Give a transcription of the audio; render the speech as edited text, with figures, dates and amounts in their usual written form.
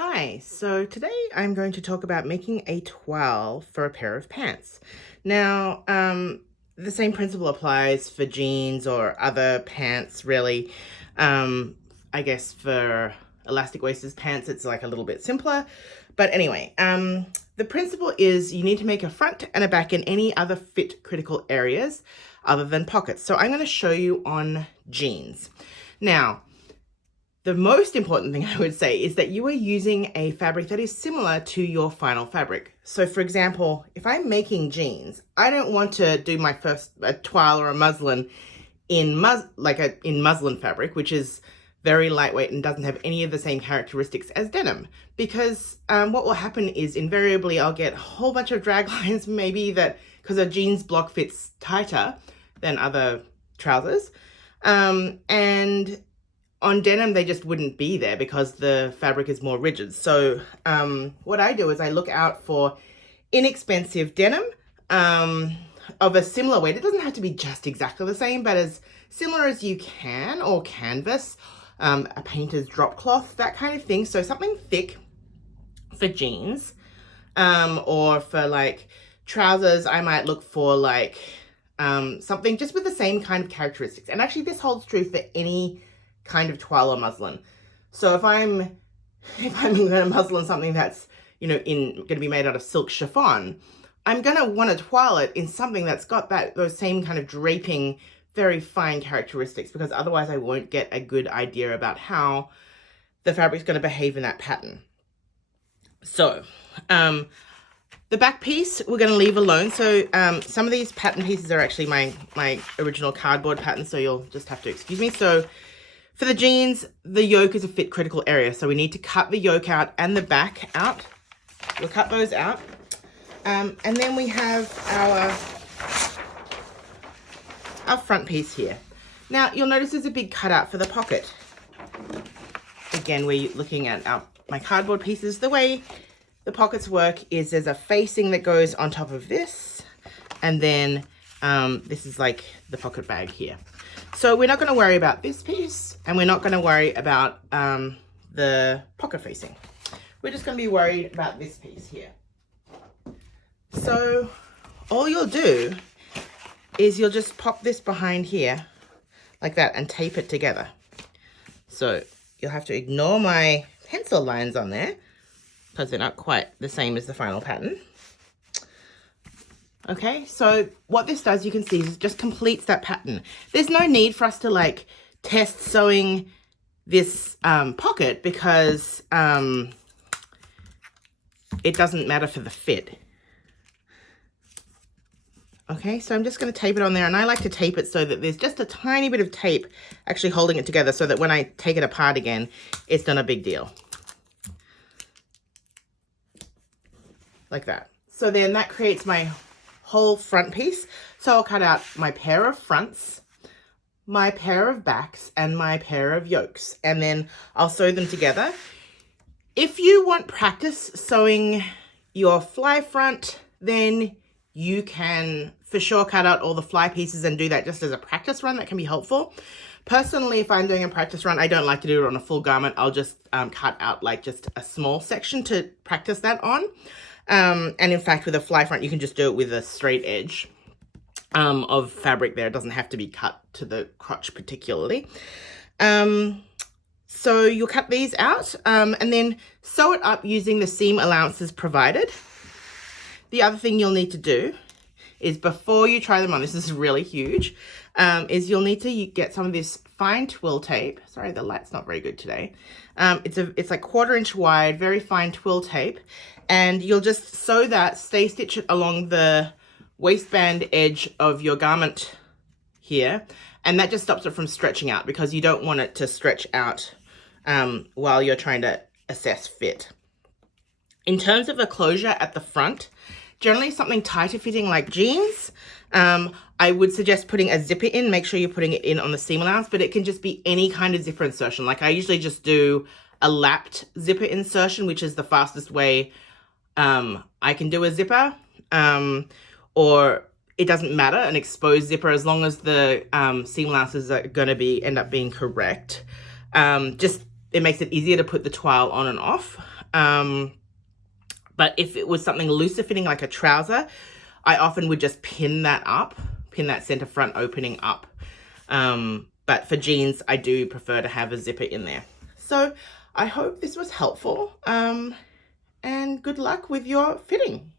Hi, so today I'm going to talk about making a toile for a pair of pants. Now, the same principle applies for jeans or other pants, really. I guess for elastic waisted pants, it's like a little bit simpler. But anyway, the principle is you need to make a front and a back in any other fit critical areas other than pockets. So I'm going to show you on jeans. Now, the most important thing I would say is that you are using a fabric that is similar to your final fabric. So for example, if I'm making jeans, I don't want to do my first toile or a muslin in muslin fabric, which is very lightweight and doesn't have any of the same characteristics as denim. Because what will happen is invariably I'll get a whole bunch of drag lines, maybe that because a jeans block fits tighter than other trousers. And on denim, they just wouldn't be there because the fabric is more rigid. So what I do is I look out for inexpensive denim of a similar weight. It doesn't have to be just exactly the same, but as similar as you can, or canvas, a painter's drop cloth, that kind of thing. So something thick for jeans, or for like trousers, I might look for like something just with the same kind of characteristics. And actually this holds true for any kind of toile or muslin. So if I'm going to muslin something that's, going to be made out of silk chiffon, I'm going to want to toile it in something that's got those same kind of draping, very fine characteristics, because otherwise I won't get a good idea about how the fabric's going to behave in that pattern. So, the back piece we're going to leave alone. So some of these pattern pieces are actually my original cardboard pattern, so you'll just have to excuse me. So for the jeans, the yoke is a fit critical area. So we need to cut the yoke out and the back out. We'll cut those out. And then we have our front piece here. Now you'll notice there's a big cutout for the pocket. Again, we're looking at my cardboard pieces. The way the pockets work is there's a facing that goes on top of this. And then this is like the pocket bag here. So we're not going to worry about this piece, and we're not going to worry about the pocket facing. We're just going to be worried about this piece here. So all you'll do is you'll just pop this behind here like that and tape it together. So you'll have to ignore my pencil lines on there because they're not quite the same as the final pattern. Okay, so what this does, you can see, is it just completes that pattern. There's no need for us to like test sewing this pocket because it doesn't matter for the fit. Okay, so I'm just going to tape it on there, and I like to tape it so that there's just a tiny bit of tape actually holding it together so that when I take it apart again, it's not a big deal. Like that. So then that creates my whole front piece. So I'll cut out my pair of fronts, my pair of backs, and my pair of yokes, and then I'll sew them together. If you want practice sewing your fly front, then you can for sure cut out all the fly pieces and do that just as a practice run. That can be helpful. Personally, if I'm doing a practice run, I don't like to do it on a full garment. I'll just cut out like just a small section to practice that on. And in fact, with a fly front, you can just do it with a straight edge of fabric there. It doesn't have to be cut to the crotch particularly. So you'll cut these out and then sew it up using the seam allowances provided. The other thing you'll need to do is before you try them on, this is really huge, is you'll need to get some of this fine twill tape. Sorry, the light's not very good today. It's like 1/4 inch wide, very fine twill tape. And you'll just sew that, stitch it along the waistband edge of your garment here. And that just stops it from stretching out because you don't want it to stretch out while you're trying to assess fit. In terms of the closure at the front, generally something tighter fitting like jeans, I would suggest putting a zipper in. Make sure you're putting it in on the seam allowance, but it can just be any kind of zipper insertion. Like I usually just do a lapped zipper insertion, which is the fastest way I can do a zipper, or it doesn't matter, an exposed zipper, as long as the seam allowances are going to end up being correct. It makes it easier to put the toile on and off. But if it was something looser fitting like a trouser, I often would just pin that center front opening up. But for jeans, I do prefer to have a zipper in there. So I hope this was helpful, and good luck with your fitting.